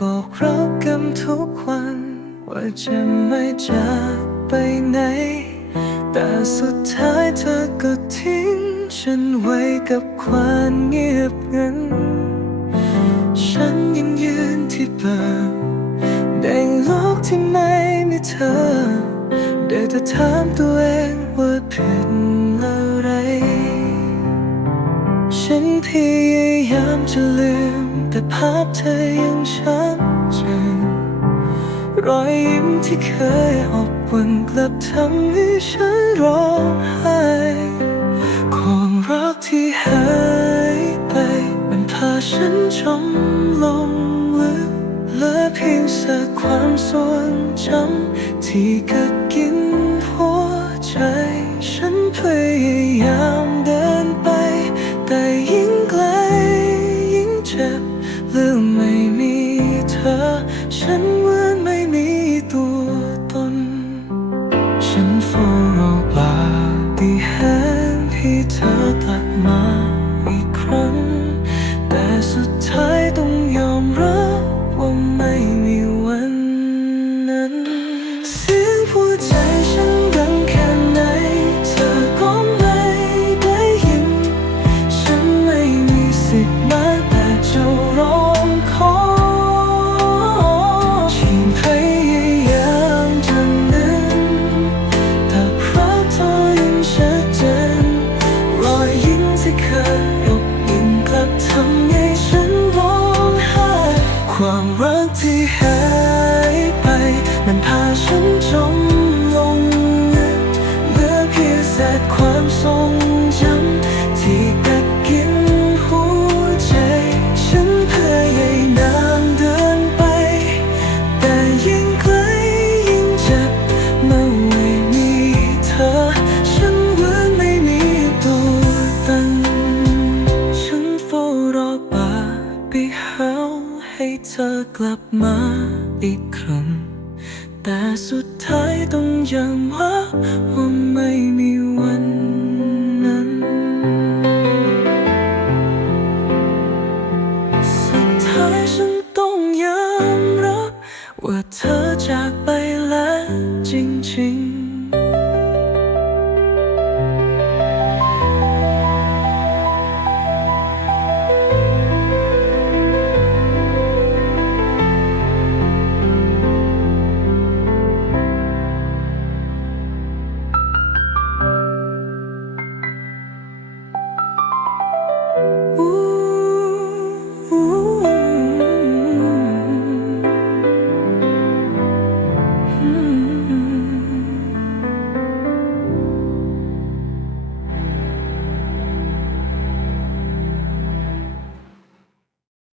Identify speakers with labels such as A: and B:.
A: บอกรักกันทุกวัน ว่าจะไม่จากไปไหน แต่สุดท้ายเธอก็ทิ้ง ฉันไว้กับความเงียบงัน ฉันยังยืนที่เปิดในโลกที่ไม่มีเธอ ได้แต่ถามตัวเอง ฉันพยายามจะลืม แต่ภาพเธอยังชัดเจนรอยยิ้มที่เคยอบอุ่นกลับทำให้ฉันร้องไห้ความรักที่หายไป มันพาฉันจมลงลึกเหลือเพียงสักความทรงจำที่กัดกินหัวใจ ฉันพยายาม จ็บลืมไม่มีเธอ ฉันเหมือนไม่มีตัวตน ฉันเฝ้ารอปาฏิหาริย์ให้เธอกลับมาอีกครั้ง แต่สุดท้ายต้องยอมรับว่าไม่มีวันนั้น เสียงหัวใจ รัก กลับมาอีกครั้ง แต่สุดท้ายต้องยอมว่าว่าไม่มี